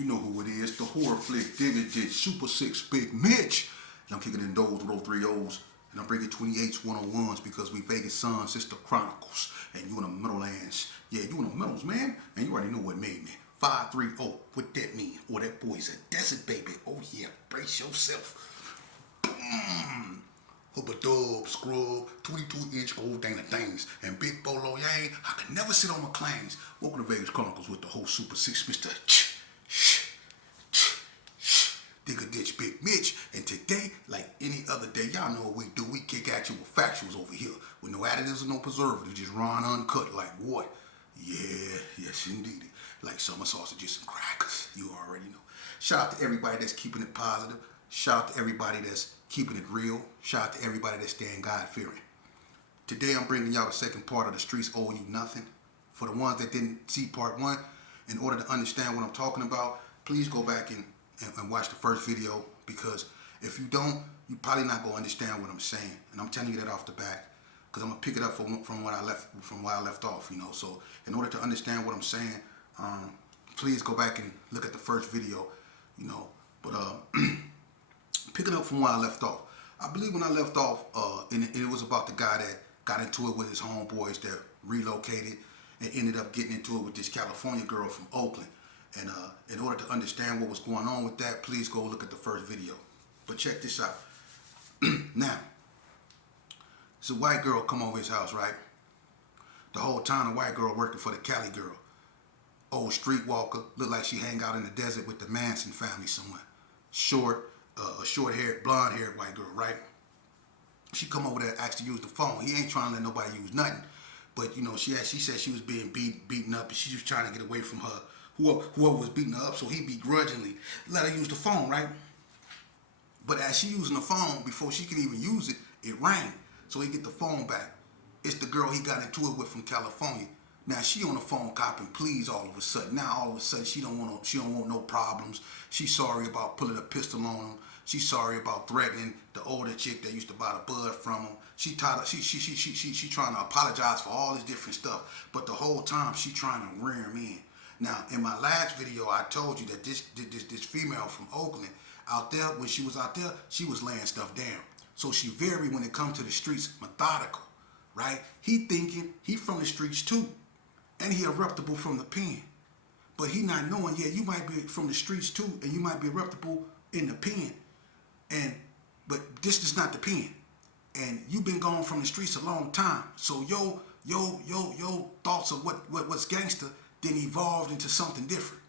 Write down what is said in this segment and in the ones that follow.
You know who it is, the horror flick digger did Super 6 Big Mitch. And I'm kicking in those with those 3 O's. And I'm bringing 28s, 101s because we Vegas sons. It's the Chronicles. And you in the Meadowlands. Yeah, you in the Meadows, man. And you already know what made me. 530. What that mean? Oh, that boy's a desert baby. Oh, yeah. Brace yourself. Boom. Hubba-dub, scrub, 22-inch gold dana things, and big bolo yang. I could never sit on my claims. Welcome to Vegas Chronicles with the whole Super 6, Mr. Digger Ditch Big Mitch. And today, like any other day, y'all know what we do. We kick at you with factuals over here. With no additives or no preservatives. Just raw and uncut. Like what? Yeah, yes indeed. Like summer sausages and crackers. You already know. Shout out to everybody that's keeping it positive. Shout out to everybody that's keeping it real. Shout out to everybody that's staying God-fearing. Today I'm bringing y'all the second part of The Streets Owe You Nothing. For the ones that didn't see part 1, in order to understand what I'm talking about, please go back and watch the first video, because if you don't, you're probably not going to understand what I'm saying. And I'm telling you that off the bat, because I'm going to pick it up from where I left off, you know. So in order to understand what I'm saying, please go back and look at the first video, you know. But picking up from where I left off, I believe when I left off, and it was about the guy that got into it with his homeboys that relocated and ended up getting into it with this California girl from Oakland. And in order to understand what was going on with that, please go look at the first video. But check this out. Now, it's a white girl come over his house, right? The whole time the white girl working for the Cali girl. Old streetwalker, look like she hang out in the desert with the Manson family somewhere. Short-haired, blonde-haired white girl, right? She come over there, asked to use the phone. He ain't trying to let nobody use nothing. But, you know, she said she was being beaten up, and she was trying to get away from her. Whoever was beating her up, so he begrudgingly let her use the phone, right? But as she using the phone, before she could even use it, it rang. So he get the phone back. It's the girl he got into it with from California. Now she on the phone copping pleas all of a sudden. Now all of a sudden she don't want no problems. She's sorry about pulling a pistol on him. She's sorry about threatening the older chick that used to buy the bud from him. She trying to apologize for all this different stuff. But the whole time she trying to rear him in. Now, in my last video, I told you that this female from Oakland out there, when she was out there, she was laying stuff down. So she very, when it comes to the streets, methodical, right? He thinking he from the streets too, and he eruptible from the pen. But he not knowing, yeah, you might be from the streets too, and you might be eruptible in the pen. But this is not the pen. And you've been gone from the streets a long time. So your thoughts of what's gangster then evolved into something different.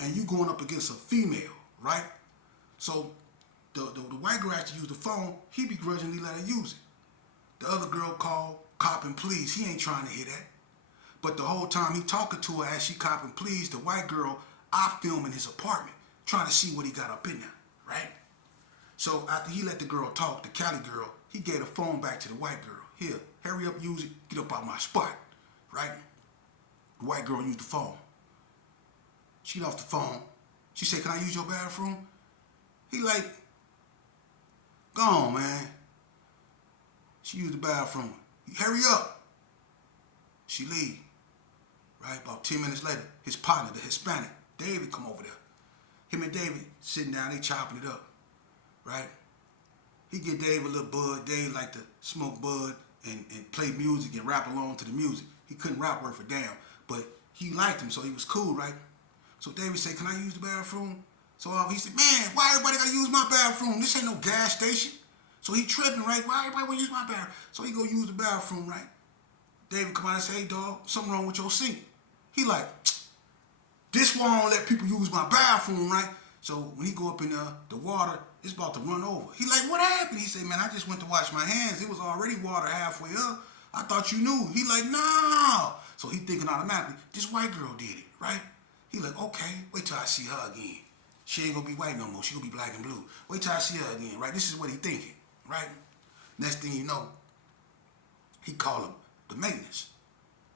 And you going up against a female, right? So the white girl has to use the phone, he begrudgingly let her use it. The other girl called, copping pleas. He ain't trying to hear that. But the whole time he talking to her as she copping pleas, the white girl, I film in his apartment, trying to see what he got up in there, right? So after he let the girl talk, the Cali girl, he gave the phone back to the white girl. Here, hurry up, use it, get up out my spot, right? The white girl used the phone. She get off the phone. She said, can I use your bathroom? He like, go on, man. She used the bathroom. Hurry up. She leave. Right? About 10 minutes later, his partner, the Hispanic, David, come over there. Him and David sitting down, they chopping it up. Right? He get Dave a little bud. Dave like to smoke bud and play music and rap along to the music. He couldn't rap worth a damn. But he liked him, so he was cool, right? So David said, can I use the bathroom? So he said, man, why everybody got to use my bathroom? This ain't no gas station. So he tripping, right? Why everybody want to use my bathroom? So he go use the bathroom, right? David come out and say, hey, dog, something wrong with your sink. He like, this won't let people use my bathroom, right? So when he go up in the water, it's about to run over. He like, what happened? He said, man, I just went to wash my hands. It was already water halfway up. I thought you knew. He like, no. So he thinking automatically, this white girl did it, right? He like, okay, wait till I see her again. She ain't gonna be white no more. She gonna be black and blue. Wait till I see her again, right? This is what he thinking, right? Next thing you know, he call him the maintenance.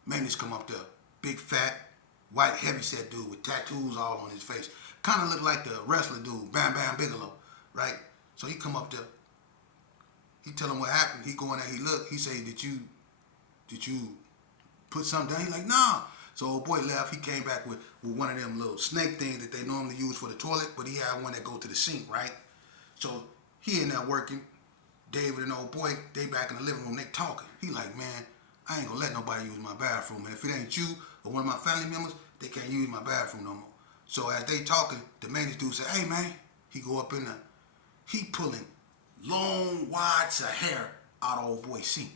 Maintenance come up there, big fat, white heavyset dude with tattoos all on his face. Kind of look like the wrestler dude, Bam Bam Bigelow, right? So he come up there. He tell him what happened. He go in there, he look, he say, did you put something down? He like, nah. So old boy left, he came back with one of them little snake things that they normally use for the toilet, but he had one that go to the sink, right? So he in there working. David and old boy, they back in the living room, they talking. He like, man, I ain't gonna let nobody use my bathroom, man. If it ain't you or one of my family members, they can't use my bathroom no more. So as they talking, the maintenance dude say, hey man, he go up in there. He pulling long wads of hair out of old boy's sink.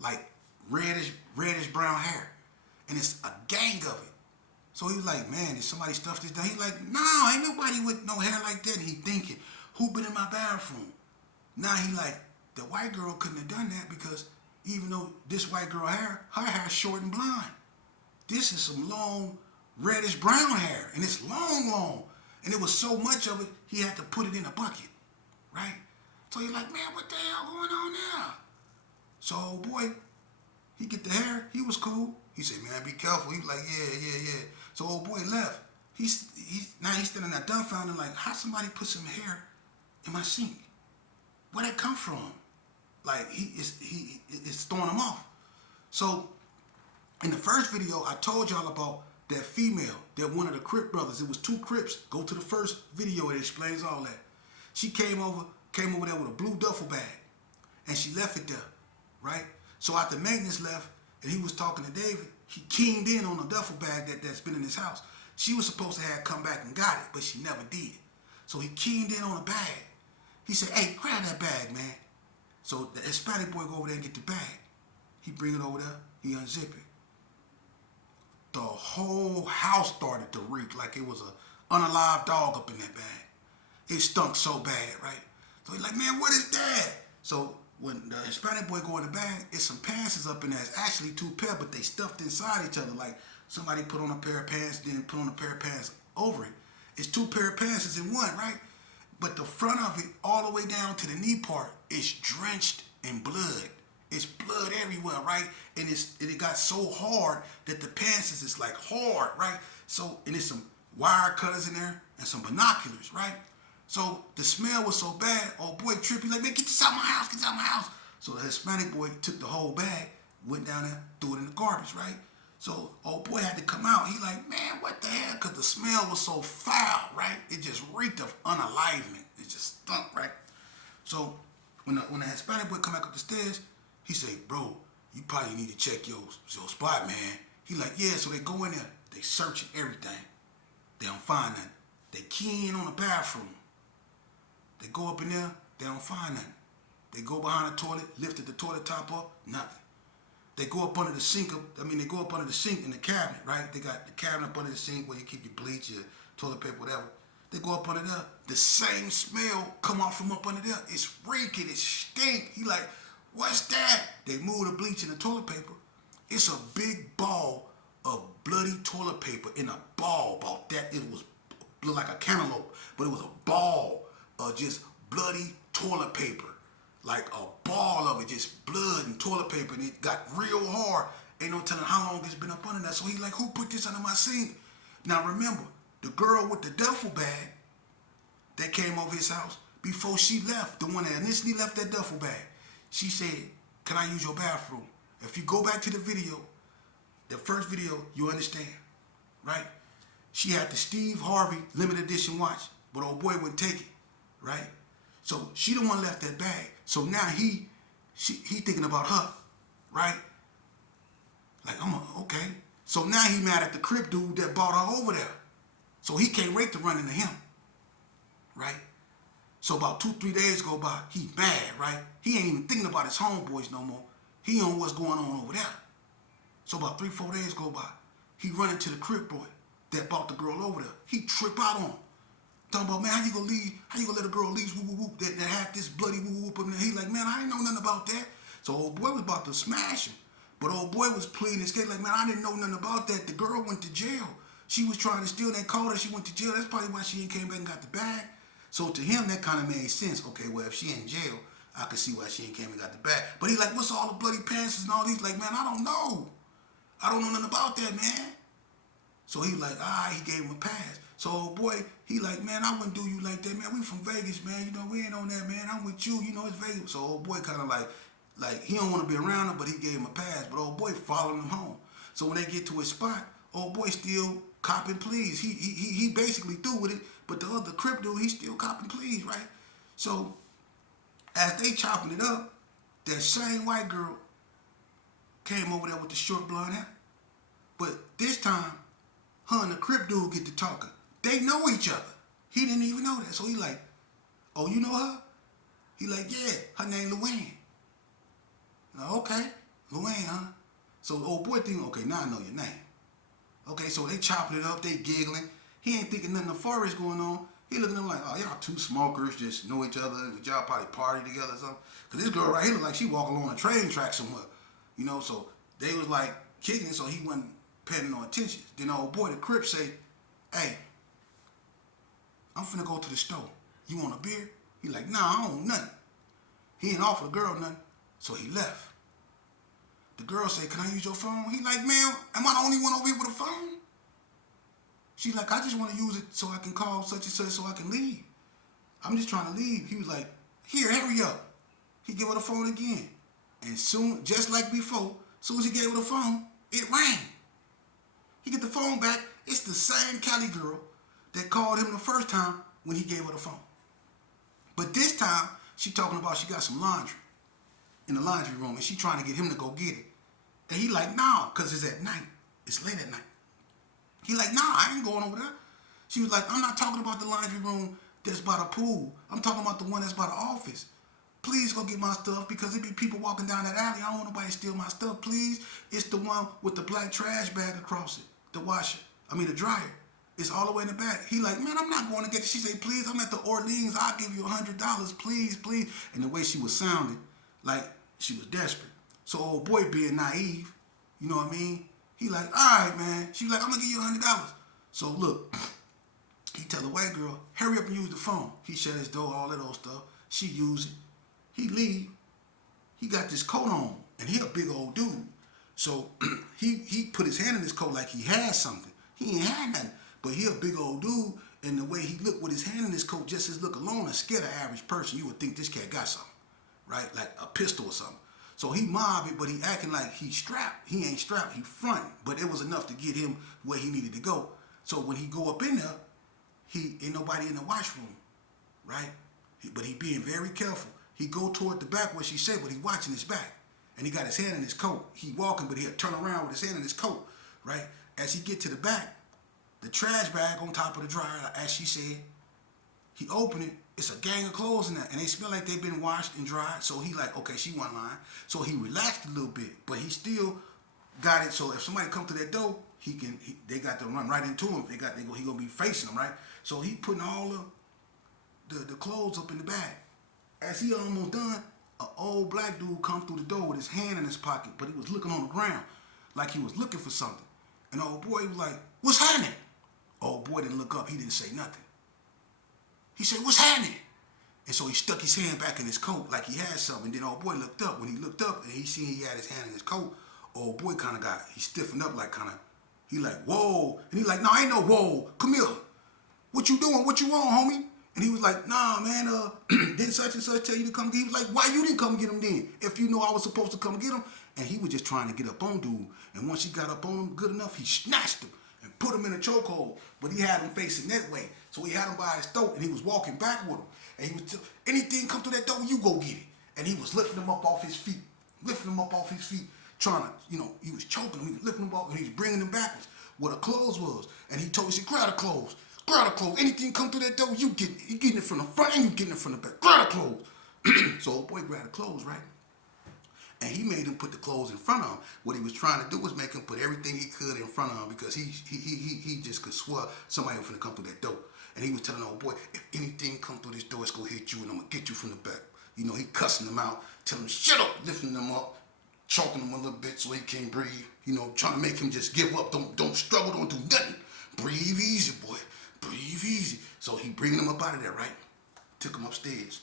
Like reddish brown hair. And it's a gang of it. So he was like, man, did somebody stuff this down? He like, no, ain't nobody with no hair like that. And he thinking, who been in my bathroom? Now he like, the white girl couldn't have done that because even though this white girl hair, her hair short and blonde. This is some long reddish brown hair. And it's long. And it was so much of it, he had to put it in a bucket. Right? So he's like, man, what the hell going on now? So old boy, he get the hair. He was cool. He said, man, be careful. He was like, yeah. So old boy left. Now he's standing there dumbfounded like, how somebody put some hair in my sink? Where'd that come from? Like, it's throwing him off. So in the first video, I told y'all about that female, that one of the Crip brothers. It was 2 Crips. Go to the first video. It explains all that. She came over there with a blue duffel bag. And she left it there, right? So after maintenance left, and he was talking to David, he keyed in on the duffel bag that's been in his house. She was supposed to have come back and got it, but she never did. So he keyed in on the bag. He said, hey, grab that bag, man. So the Hispanic boy go over there and get the bag. He bring it over there. He unzip it. The whole house started to reek like it was a unalive dog up in that bag. It stunk so bad, right? So he's like, man, what is that? So when the Hispanic boy go in the bag, it's some pants up in there. It's actually 2 pair, but they stuffed inside each other. Like somebody put on a pair of pants, then put on a pair of pants over it. It's 2 pair of pants in one, right? But the front of it, all the way down to the knee part, is drenched in blood. It's blood everywhere, right? And it got so hard that the pants is like hard, right? So, and there's some wire cutters in there and some binoculars, right? So the smell was so bad, old boy trippy, like, man, get this out my house, get this out my house. So the Hispanic boy took the whole bag, went down there, threw it in the garbage, right? So old boy had to come out. He like, man, what the hell? Because the smell was so foul, right? It just reeked of unalivement. It just stunk, right? So when the Hispanic boy come back up the stairs, he say, bro, you probably need to check your spot, man. He like, yeah. So they go in there, they searching everything. They don't find nothing. They key in on the bathroom. They go up in there, they don't find nothing. They go behind the toilet, lifted the toilet top up, nothing. They go up under the sink, they go up under the sink in the cabinet, right? They got the cabinet up under the sink where you keep your bleach, your toilet paper, whatever. They go up under there, the same smell come off from up under there. It's reeking, it stink. He like, what's that? They move the bleach and the toilet paper. It's a big ball of bloody toilet paper in a ball about that. It was looked like a cantaloupe, but it was a ball of just bloody toilet paper. Like a ball of it, just blood and toilet paper, and it got real hard. Ain't no telling how long it's been up under that. So he like, who put this under my sink? Now remember, the girl with the duffel bag that came over his house, before she left, the one that initially left that duffel bag, she said, can I use your bathroom? If you go back to the video, the first video, you understand, right? She had the Steve Harvey limited edition watch, but old boy wouldn't take it, right? So she the one left that bag. So now he thinking about her, right? Like, okay. So now he mad at the Crip dude that brought her over there. So he can't wait to run into him, right? So about 2-3 days go by, he mad, right? He ain't even thinking about his homeboys no more. He on what's going on over there. So about 3-4 days go by, he run into the Crip boy that brought the girl over there. He trip out on him. Talking about, man, how you gonna leave? How you gonna let a girl leave that had this bloody whoop up in there? He like, man, I didn't know nothing about that. So old boy was about to smash him. But old boy was pleading his case like, man, I didn't know nothing about that. The girl went to jail. She was trying to steal. They called her. She went to jail. That's probably why she ain't came back and got the bag. So to him, that kind of made sense. Okay, well, if she in jail, I could see why she ain't came and got the bag. But he like, what's all the bloody pants and all these? Like, man, I don't know. I don't know nothing about that, man. So he like, he gave him a pass. So old boy, he like, man, I wouldn't do you like that, man. We from Vegas, man. You know, we ain't on that, man. I'm with you. You know, it's Vegas. So old boy kind of like he don't want to be around him, but he gave him a pass. But old boy followed him home. So when they get to his spot, old boy still copping pleas. He basically through with it, but the other Crip dude, he's still copping pleas, right? So as they chopping it up, that same white girl came over there with the short blonde hair. But this time, her and the Crip dude get to talking. They know each other. He didn't even know that. So he like, oh, you know her? He like, yeah, her name Luann. Like, okay, Luann, huh? So old boy think, okay, now I know your name. Okay, so they chopping it up, they giggling. He ain't thinking nothing nefarious going on. He looking at them like, oh, y'all two smokers just know each other. Y'all probably party together or something. Because this girl right here look like she walking along a train track somewhere. You know, so they was like kicking it, so he wasn't paying no attention. Then old boy, the Crip, say, hey, I'm finna go to the store. You want a beer? He like, nah, I don't want nothing. He ain't offer the girl nothing, so he left. The girl said, can I use your phone? He like, man, am I the only one over here with a phone? She like, I just want to use it so I can call such and such so I can leave. I'm just trying to leave. He was like, here, hurry up. He gave her the phone again. And soon, just like before, soon as he gave her the phone, it rang. He get the phone back. It's the same Cali girl that called him the first time when he gave her the phone. But this time, she talking about she got some laundry in the laundry room and she trying to get him to go get it. And he like, nah, because it's at night. It's late at night. He like, nah, I ain't going over there. She was like, I'm not talking about the laundry room that's by the pool. I'm talking about the one that's by the office. Please go get my stuff because there be people walking down that alley. I don't want nobody to steal my stuff, please. It's the one with the black trash bag across it. The washer. The dryer. It's all the way in the back. He like, man, I'm not going to get it. She say, please, I'm at the Orleans. I'll give you $100. Please, please. And the way she was sounding, like she was desperate. So old boy being naive, you know what I mean? He like, all right, man. She like, I'm going to give you $100. So look, he tell the white girl, hurry up and use the phone. He shut his door, all that old stuff. She use it. He leave. He got this coat on, and he a big old dude. So he put his hand in his coat like he had something. He ain't had nothing, but he a big old dude, and the way he looked with his hand in his coat, just his look alone, and scared the average person. You would think this cat got something, right? Like a pistol or something. So he mobbed it, but he acting like he strapped. He ain't strapped, he fronting. But it was enough to get him where he needed to go. So when he go up in there, he ain't nobody in the washroom, right? But he being very careful. He go toward the back where she said, but he watching his back. And he got his hand in his coat. He walking, but he'll turn around with his hand in his coat, right? As he get to the back, the trash bag on top of the dryer, as she said, he open it. It's a gang of clothes in there, and they smell like they've been washed and dried. So he like, okay, she wasn't lying. So he relaxed a little bit, but he still got it. So if somebody come to that door, they got to run right into him. He gonna be facing them, right? So he putting all the clothes up in the bag. As he almost done, an old black dude come through the door with his hand in his pocket, but he was looking on the ground like he was looking for something. And old boy was like, what's happening? Old boy didn't look up. He didn't say nothing. He said, what's happening? And so he stuck his hand back in his coat like he had something. And then old boy looked up. When he looked up and he seen he had his hand in his coat, old boy kind of he stiffened up like he like, whoa. And he like, no, ain't no whoa. Come here. What you doing? What you want, homie? And he was like, nah, man, didn't such and such tell you to come get him? He was like, why you didn't come get him then? If you know I was supposed to come get him. And he was just trying to get up on dude. And once he got up on him good enough, he snatched him and put him in a chokehold. But he had him facing that way. So he had him by his throat and he was walking back with him. And he was anything come through that door, you go get it. And he was lifting him up off his feet. Trying to, he was choking him. He was lifting him up and he was bringing him backwards where the clothes was. And he told me, he said, grab the clothes. Grab the clothes. Anything come through that door, you get it. You getting it from the front and you getting it from the back. Grab the clothes. So old boy grabbed the clothes, right? And he made him put the clothes in front of him. What he was trying to do was make him put everything he could in front of him because he just could swear somebody was finna come through that door. And he was telling old boy, if anything come through this door, it's gonna hit you and I'm gonna get you from the back. He cussing them out, telling him, shut up, lifting them up, choking him a little bit so he can't breathe. Trying to make him just give up. Don't struggle, don't do nothing. Breathe easy, boy. Breathe easy. So he bringing him up out of there, right? Took him upstairs,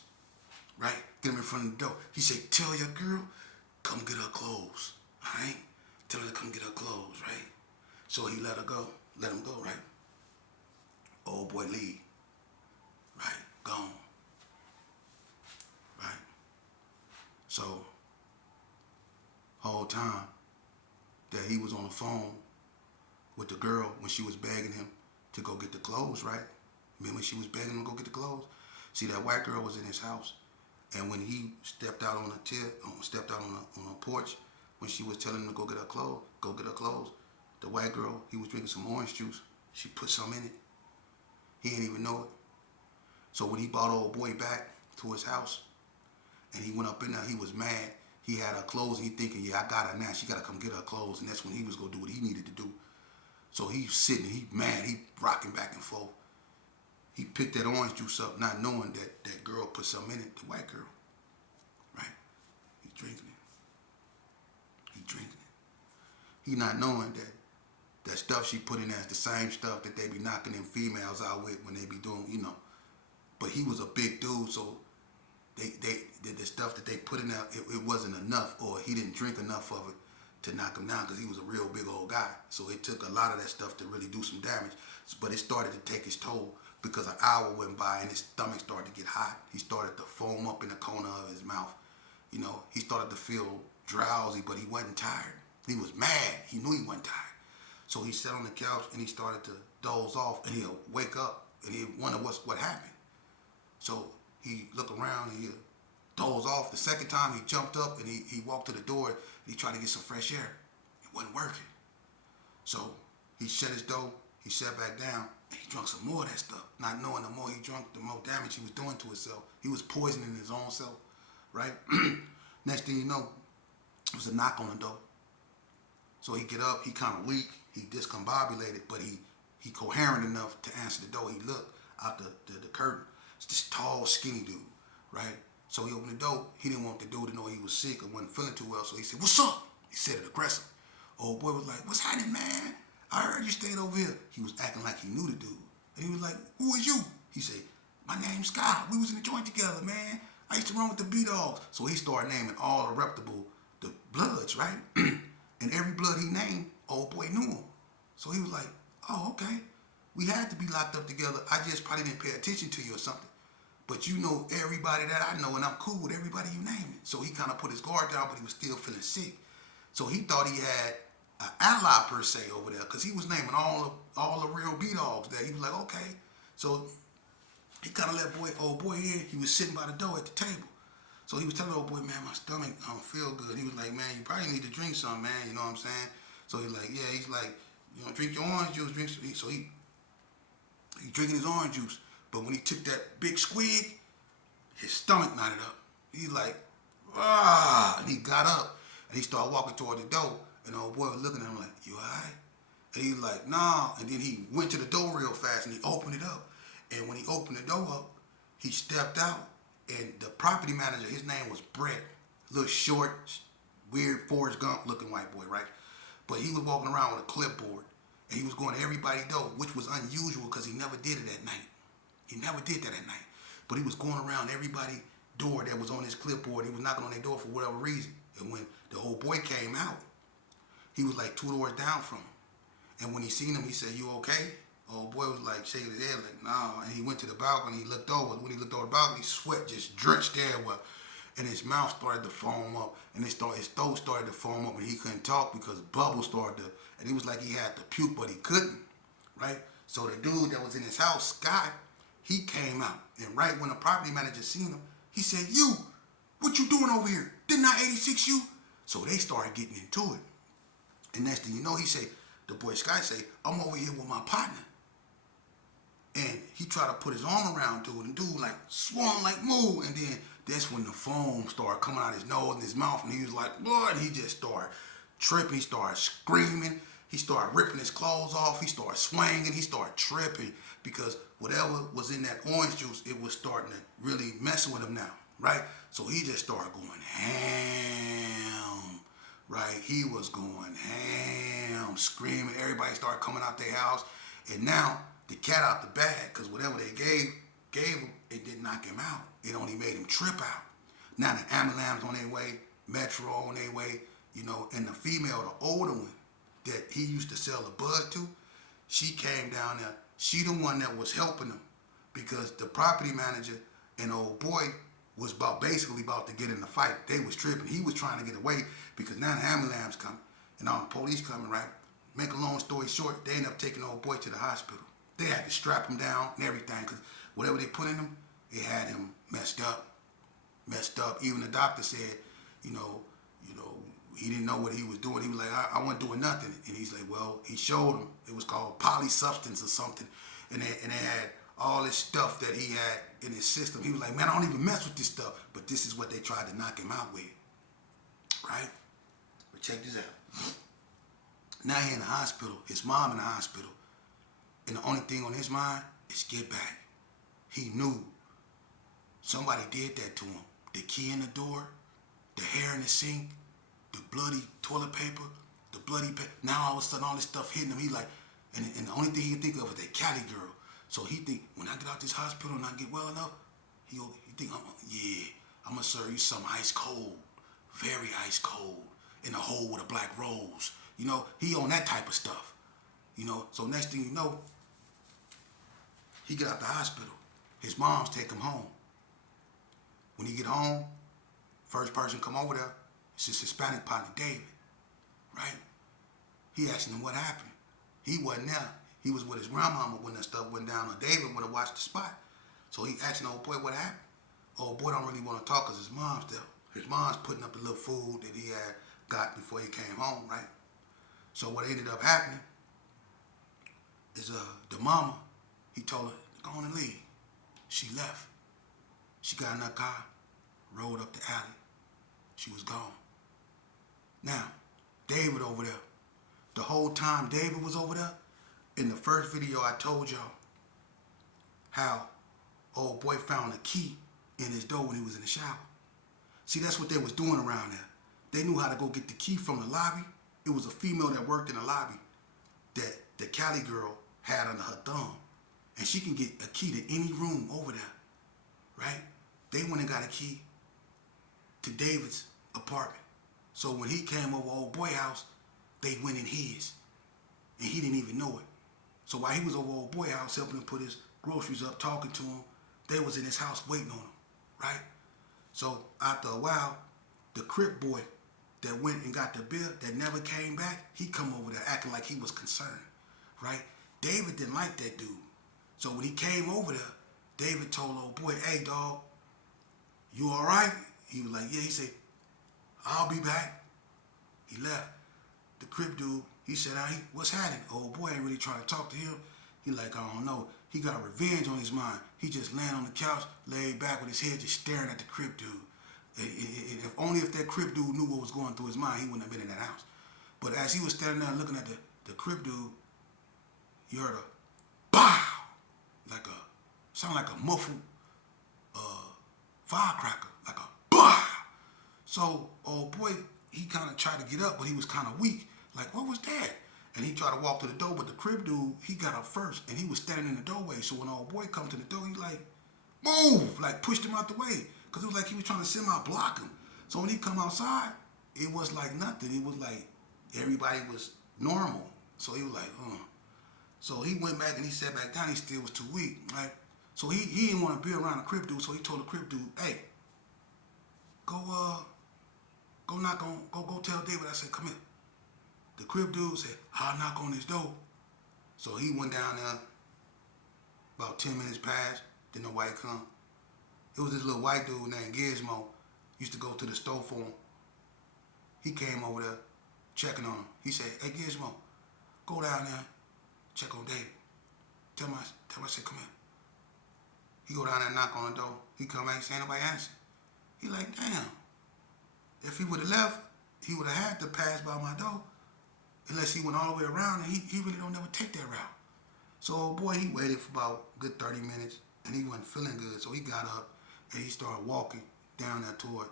right? Get him in front of the door. He said, tell your girl, come get her clothes, all right? Tell her to come get her clothes, right? So he let him go, right? Old boy leave, right? Gone, right? So, whole time that he was on the phone with the girl when she was begging him to go get the clothes, right? Remember she was begging him to go get the clothes? See, that white girl was in his house, and when he stepped out on a porch, when she was telling him to go get her clothes, the white girl, he was drinking some orange juice. She put some in it. He didn't even know it. So when he brought old boy back to his house, and he went up in there, he was mad. He had her clothes, and he thinking, yeah, I got her now. She got to come get her clothes, and that's when he was going to do what he needed to do. So he's sitting, he mad, he rocking back and forth. He picked that orange juice up, not knowing that that girl put something in it, the white girl, right? He's drinking it. He drinking it. He not knowing that stuff she put in there is the same stuff that they be knocking them females out with when they be doing, you know. But he was a big dude, so the stuff that they put in there, it wasn't enough, or he didn't drink enough of it to knock him down because he was a real big old guy. So it took a lot of that stuff to really do some damage. But it started to take its toll because an hour went by and his stomach started to get hot. He started to foam up in the corner of his mouth. You know, he started to feel drowsy, but he wasn't tired. He was mad. He knew he wasn't tired. So he sat on the couch and he started to doze off, and he'll wake up and he'd wonder what happened. So he look around and he'll doze off. The second time he jumped up and he walked to the door and he tried to get some fresh air. It wasn't working. So he shut his door, he sat back down, and he drank some more of that stuff. Not knowing the more he drank, the more damage he was doing to himself. He was poisoning his own self, right? Next thing you know, it was a knock on the door. So he get up, he kind of weak, he discombobulated, but he coherent enough to answer the door. He looked out the curtain. It's this tall, skinny dude, right? So he opened the door. He didn't want the dude to know he was sick or wasn't feeling too well, so he said, "What's up?" He said it aggressive. Old boy was like, "What's happening, man? I heard you stayed over here." He was acting like he knew the dude. And he was like, "Who are you?" He said, "My name's Scott. We was in the joint together, man. I used to run with the B-Dogs." So he started naming all the reputable, the bloods, right? And every blood he named, old boy knew him. So he was like, "Oh, okay. We had to be locked up together. I just probably didn't pay attention to you or something. But you know everybody that I know, and I'm cool with everybody you name it." So he kind of put his guard down, but he was still feeling sick. So he thought he had an ally per se over there, because he was naming all the real B-Dogs there. He was like, okay. So he kind of let old boy in. He was sitting by the door at the table. So he was telling old boy, "Man, my stomach don't feel good." He was like, "Man, you probably need to drink something, man." You know what I'm saying? So he's like, yeah. He's like, "You know, drink your orange juice." So he drinking his orange juice. But when he took that big squig, his stomach knotted up. He's like, "Ah!" And he got up and he started walking toward the door. And the old boy was looking at him like, "You all right?" And he's like, "Nah." And then he went to the door real fast and he opened it up. And when he opened the door up, he stepped out. And the property manager, his name was Brett. Little short, weird Forrest Gump looking white boy, right? But he was walking around with a clipboard. And he was going to everybody's door, which was unusual because he never did it at night. He never did that at night. But he was going around everybody's door that was on his clipboard. He was knocking on their door for whatever reason. And when the old boy came out, he was like 2 doors down from him. And when he seen him, he said, "You okay?" Old boy was like shaking his head like, "Nah." And he went to the balcony. He looked over. When he looked over the balcony, sweat just drenched everywhere. And his mouth started to foam up. And his throat started to foam up. And he couldn't talk because bubbles started to. And he was like he had to puke, but he couldn't. Right? So the dude that was in his house, Scott, he came out. And right when the property manager seen him, he said, "You, what you doing over here? Didn't I 86 you?" So they started getting into it. And next thing you know, the boy Scott say, "I'm over here with my partner." And he tried to put his arm around dude, and dude like swung like moo. And then that's when the foam started coming out his nose and his mouth, and he was like, "What?" And he just started tripping. He started screaming. He started ripping his clothes off. He started swinging. He started tripping because whatever was in that orange juice, it was starting to really mess with him now, right? So he just started going ham, right? He was going ham, screaming. Everybody started coming out their house. And now the cat out the bag, because whatever they gave him, it didn't knock him out. It only made him trip out. Now the ambulance on their way, Metro on their way, you know, and the female, the older one that he used to sell the bud to, she came down there. She the one that was helping him because the property manager and old boy was basically about to get in the fight. They was tripping. He was trying to get away because now the ambulance coming and all the police coming, right? Make a long story short, they ended up taking old boy to the hospital. They had to strap him down and everything because whatever they put in him, it had him messed up. Messed up. Even the doctor said, you know, he didn't know what he was doing. He was like, I wasn't doing nothing. And he's like, well, he showed him. It was called polysubstance or something. And they had all this stuff that he had in his system. He was like, man, I don't even mess with this stuff. But this is what they tried to knock him out with. Right? But check this out. Now he in the hospital. His mom in the hospital. And the only thing on his mind is get back. He knew somebody did that to him. The key in the door, the hair in the sink, the bloody toilet paper, the bloody now all of a sudden all this stuff hitting him. He like, and the only thing he can think of is that Cali girl. So he think, when I get out this hospital and I get well enough, he think, yeah, I'm gonna serve you some ice cold, very ice cold, in a hole with a black rose. You know, he on that type of stuff. You know, so next thing you know, he get out the hospital. His mom's take him home. When he get home, first person come over there, it's his Hispanic partner, David, right? He asking him what happened. He wasn't there. He was with his grandmama when that stuff went down, or David would have watched the spot. So he asking old boy what happened. Old boy don't really want to talk because his mom's there. His mom's putting up the little food that he had got before he came home, right? So what ended up happening is the mama, he told her, go on and leave. She left. She got in her car, rode up the alley. She was gone. Now, David over there. The whole time David was over there, in the first video I told y'all how old boy found a key in his door when he was in the shower. See, that's what they was doing around there. They knew how to go get the key from the lobby. It was a female that worked in the lobby that the Cali girl had under her thumb. And she can get a key to any room over there, right? They went and got a key to David's apartment. So when he came over old boy house, they went in his. And he didn't even know it. So while he was over old boy house helping him put his groceries up, talking to him, they was in his house waiting on him, right? So after a while, the Crip boy that went and got the bill that never came back, he come over there acting like he was concerned, right? David didn't like that dude. So when he came over there, David told old boy, hey dog, you all right? He was like, yeah. He said, I'll be back. He left. The Crip dude, he said, what's happening? Old boy ain't really trying to talk to him. He like, I don't know. He got revenge on his mind. He just laying on the couch, laid back with his head just staring at the Crip dude. If only if that Crip dude knew what was going through his mind, he wouldn't have been in that house. But as he was standing there looking at the Crip dude, you heard a bow, sound like a muffled firecracker, like a bah. So old boy, he kind of tried to get up, but he was kind of weak. Like, what was that? And he tried to walk to the door, but the Crip dude, he got up first, and he was standing in the doorway. So when old boy come to the door, he like, move, like pushed him out the way, because it was like he was trying to semi-block him. So when he come outside, it was like nothing. It was like everybody was normal. So he was like, So he went back and he sat back down. He still was too weak, right? So he didn't want to be around the Crip dude, so he told the Crip dude, hey, go tell David. I said, come here. The Crip dude said, I'll knock on his door. So he went down there, about 10 minutes passed, didn't nobody come. It was this little white dude named Gizmo, used to go to the store for him. He came over there, checking on him. He said, hey Gizmo, go down there, check on David. Tell him I said, come here. He go down there and knock on the door. He come back, ain't nobody answer. He like, damn. If he would have left, he would have had to pass by my door. Unless he went all the way around, and he really don't never take that route. So old boy, he waited for about a good 30 minutes, and he wasn't feeling good. So he got up, and he started walking down there toward,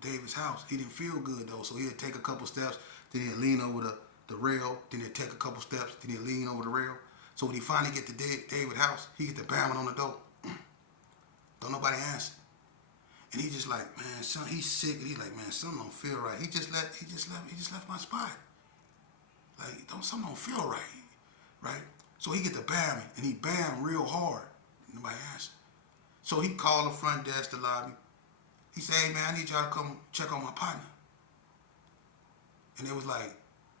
David's house. He didn't feel good, though, so he'd take a couple steps, then he'd lean over the rail, then he'd take a couple steps, then he'd lean over the rail. So when he finally get to David's house, he get the banging on the door. Don't nobody answer. And he just like, man, son, he's sick. And he's like, man, something don't feel right. He just left my spot. Like, something don't feel right? So he get the bam, and he bam real hard. Nobody answer. So he called the front desk, the lobby. He said, hey man, I need y'all to come check on my partner. And they was like,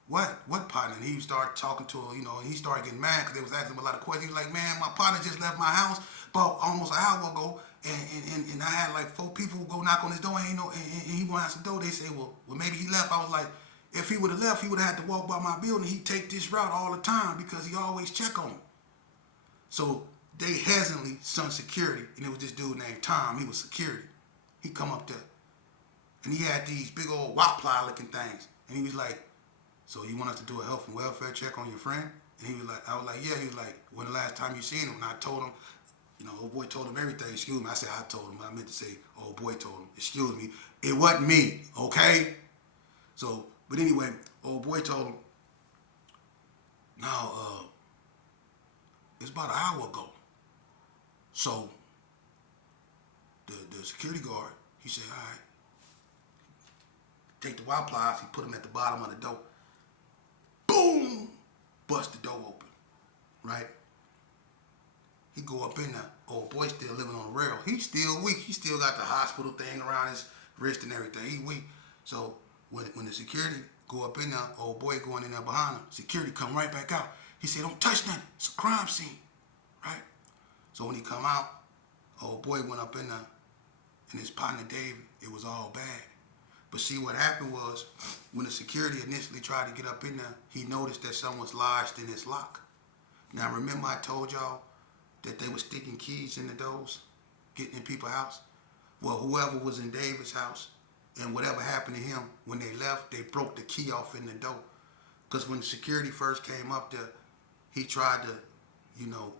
what partner? And he started talking to her, you know, and he started getting mad because they was asking him a lot of questions. He was like, man, my partner just left my house about almost an hour ago, and I had like 4 people go knock on his door, and, you know, and he went out the door. They say, well, maybe he left. I was like, if he would have left, he would have had to walk by my building. He'd take this route all the time because he always check on him. So they hesitantly sent security, and it was this dude named Tom. He was security. He come up there, and he had these big old wop ply looking things, and he was like, so you want us to do a health and welfare check on your friend? And he was like, I was like, yeah. He was like, when the last time you seen him? And I told him, you know, old boy told him everything. Excuse me. I said, I told him. I meant to say, old boy told him. Excuse me. It wasn't me, okay? So, but anyway, old boy told him, now, it's about an hour ago. So, the security guard, he said, all right, take the wild pliers, he put them at the bottom of the door. Boom! Bust the door open, right? He go up in there. Old boy still living on the rail. He's still weak. He still got the hospital thing around his wrist and everything. He weak. So when the security go up in there, old boy going in there behind him. Security come right back out. He said, don't touch nothing. It's a crime scene, right? So when he come out, old boy went up in there, and his partner David, it was all bad. But see, what happened was, when the security initially tried to get up in there, he noticed that someone's lodged in his lock. Now, remember I told y'all that they were sticking keys in the doors, getting in people's house? Well, whoever was in David's house, and whatever happened to him, when they left, they broke the key off in the door. Because when security first came up there, he tried to, you know,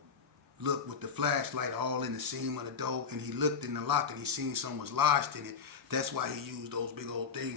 look with the flashlight all in the seam of the door, and he looked in the lock and he seen someone was lodged in it. That's why he used those big old things